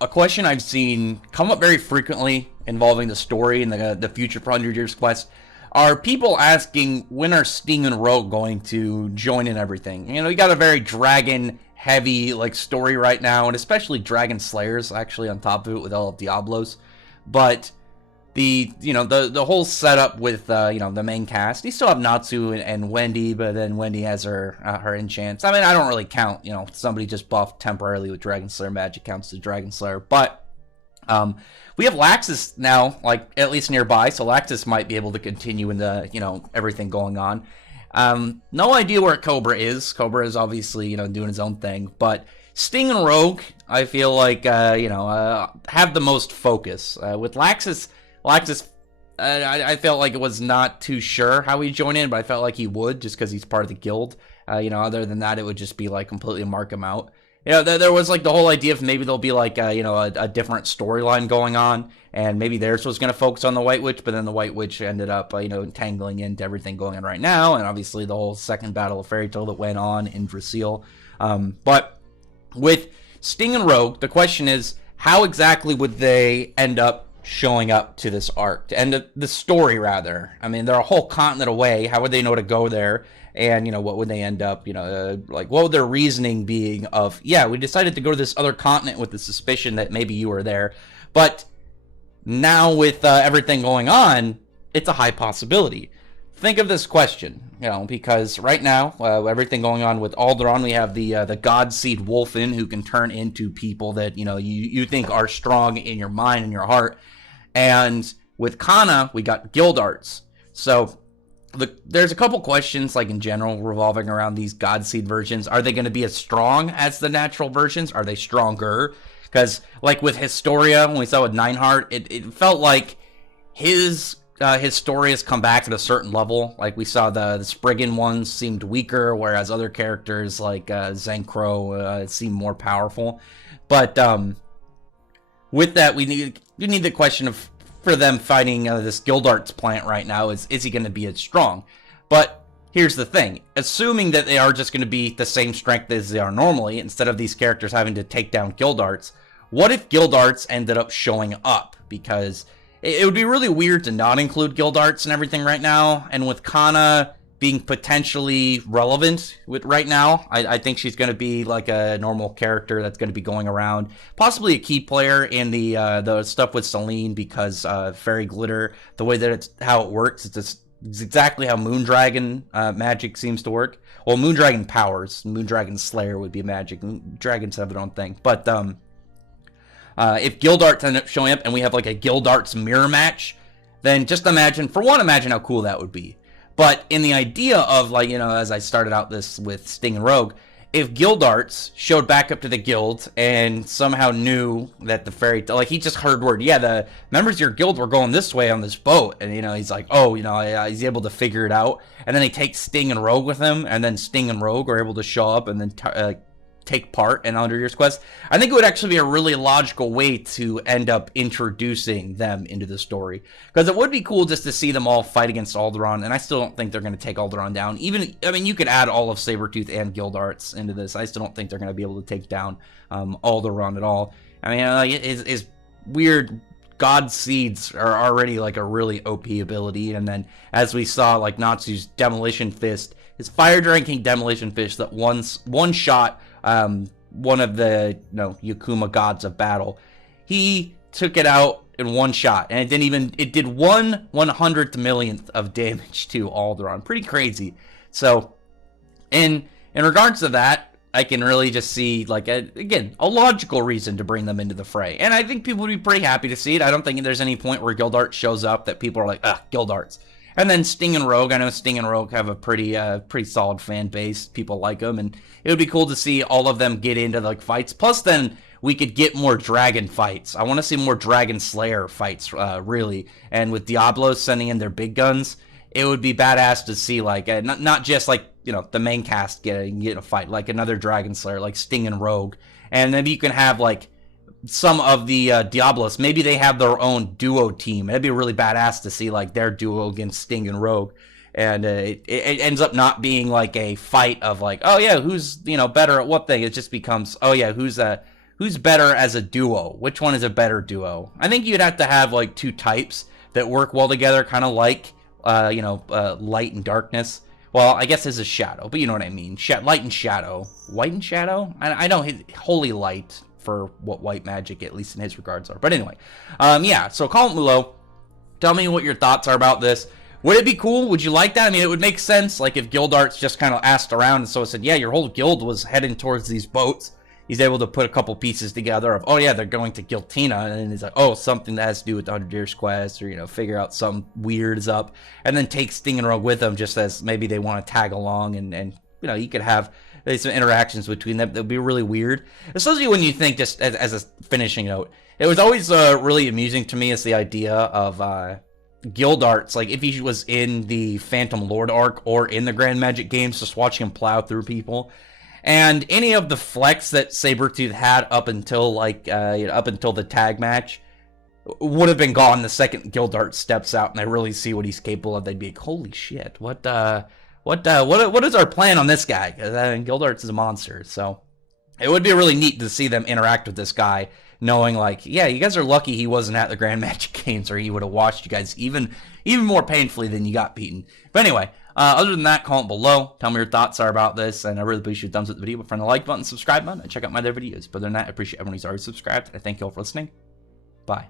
a question I've seen come up very frequently involving the story and the future for 100 Years Quest are people asking when are Sting and Rogue going to join in everything. You got a very dragon heavy like story right now, and especially Dragon Slayers actually on top of it with all of Diablos. But the whole setup with the main cast, you still have Natsu and Wendy, but then Wendy has her enchants. I mean, I don't really count somebody just buffed temporarily with Dragon Slayer magic counts as Dragon Slayer, but we have Laxus now, like at least nearby, so Laxus might be able to continue in the everything going on. No idea where Cobra is. Cobra is obviously doing his own thing, but Sting and Rogue, I feel like have the most focus with Laxus. I felt like it was not too sure how he'd join in, but I felt like he would just because he's part of the guild. Other than that, it would just be like completely mark him out. There was like the whole idea of maybe there'll be like a different storyline going on, and maybe theirs was going to focus on the White Witch, but then the White Witch ended up entangling into everything going on right now, and obviously the whole second battle of Fairy Tale that went on in Drasil. But with Sting and Rogue, the question is how exactly would they end up showing up to this arc, to end the story rather. I mean, they're a whole continent away. How would they know to go there? And what would they end up like what would their reasoning being of, yeah, we decided to go to this other continent with the suspicion that maybe you were there, but now with everything going on, it's a high possibility. Think of this question, because right now, everything going on with Alderaan, we have the God Seed Wolfen who can turn into people that you think are strong in your mind and your heart, and with Kana we got Gildarts. So there's a couple questions, like in general, revolving around these God Seed versions. Are they going to be as strong as the natural versions? Are they stronger? Because like with Historia, when we saw with Nineheart, it felt like his story has come back at a certain level. Like we saw the Spriggan ones seemed weaker, whereas other characters like Zenkro seemed more powerful. But with that, we need the question of, for them fighting this Gildarts plant right now, is he going to be as strong? But here's the thing, assuming that they are just going to be the same strength as they are normally, instead of these characters having to take down Gildarts, what if Gildarts ended up showing up? Because it would be really weird to not include Gildarts and everything right now, and with Kana being potentially relevant with right now, I think she's going to be like a normal character that's going to be going around, possibly a key player in the stuff with Selene, because Fairy Glitter, the way that how it works, it's exactly how Moondragon magic seems to work. Well, Moondragon powers, Moondragon Slayer would be magic. Dragons have their own thing, but if Gildarts end up showing up and we have like a Gildarts mirror match, then just imagine how cool that would be. But in the idea of, like, as I started out this with Sting and Rogue, if Gildarts showed back up to the guild and somehow knew that the fairy, like, he just heard word, yeah, the members of your guild were going this way on this boat, and he's like, oh, he's able to figure it out, and then he takes Sting and Rogue with him, and then Sting and Rogue are able to show up and then take part in 100 Years Quest. I think it would actually be a really logical way to end up introducing them into the story, because it would be cool just to see them all fight against Alderaan, and I still don't think they're going to take Alderaan down. You could add all of Sabretooth and Gildarts into this. I still don't think they're going to be able to take down Alderaan at all. I mean, his weird God Seeds are already like a really OP ability, and then as we saw, like Natsu's Demolition Fist, his Fire Drinking Demolition Fist that one shot one of the Yakuma gods of battle. He took it out in one shot, and it did 1/100th millionth of damage to Alderaan. Pretty crazy. So in regards to that, I can really just see, like, a logical reason to bring them into the fray, and I think people would be pretty happy to see it. I don't think there's any point where Gildarts shows up that people are like, Gildarts. And then Sting and Rogue, I know Sting and Rogue have a pretty solid fan base. People like them, and it would be cool to see all of them get into like fights. Plus, then we could get more dragon fights. I want to see more Dragon Slayer fights, really. And with Diablo sending in their big guns, it would be badass to see, like, not just like the main cast get a fight, like another Dragon Slayer, like Sting and Rogue, and then you can have like some of the Diablos, maybe they have their own duo team. It'd be really badass to see like their duo against Sting and Rogue, and it ends up not being like a fight of like, oh yeah, who's better at what thing. It just becomes, oh yeah, who's who's better as a duo? Which one is a better duo? I think you'd have to have like two types that work well together, kind of like, light and darkness. Well, I guess this is shadow, but you know what I mean. Light and shadow. White and shadow? I know holy light for what white magic, at least in his regards, are. But anyway, yeah, so comment below. Tell me what your thoughts are about this. Would it be cool? Would you like that? I mean, it would make sense, like, if Gildarts just kind of asked around and so said, yeah, your whole guild was heading towards these boats. He's able to put a couple pieces together of, oh, yeah, they're going to Giltina. And then he's like, oh, something that has to do with the 100 Years Quest, or, figure out something weird is up. And then take Sting and Rogue with them just as maybe they want to tag along. And you could have some interactions between them that would be really weird. Especially when you think, just as a finishing note, it was always really amusing to me as the idea of Gildarts, like if he was in the Phantom Lord arc or in the Grand Magic games, just watching him plow through people. And any of the flex that Sabretooth had up until the tag match would have been gone the second Gildarts steps out and I really see what he's capable of. They'd be like, holy shit, what is our plan on this guy? Because Gildarts is a monster. So it would be really neat to see them interact with this guy, knowing like, yeah, you guys are lucky he wasn't at the Grand Magic games, or he would have watched you guys even more painfully than you got beaten. But anyway, other than that, comment below. Tell me your thoughts are about this, and I really appreciate you thumbs up the video, friend the like button, subscribe button, and check out my other videos. But other than that, I appreciate everyone who's already subscribed. I thank you all for listening. Bye.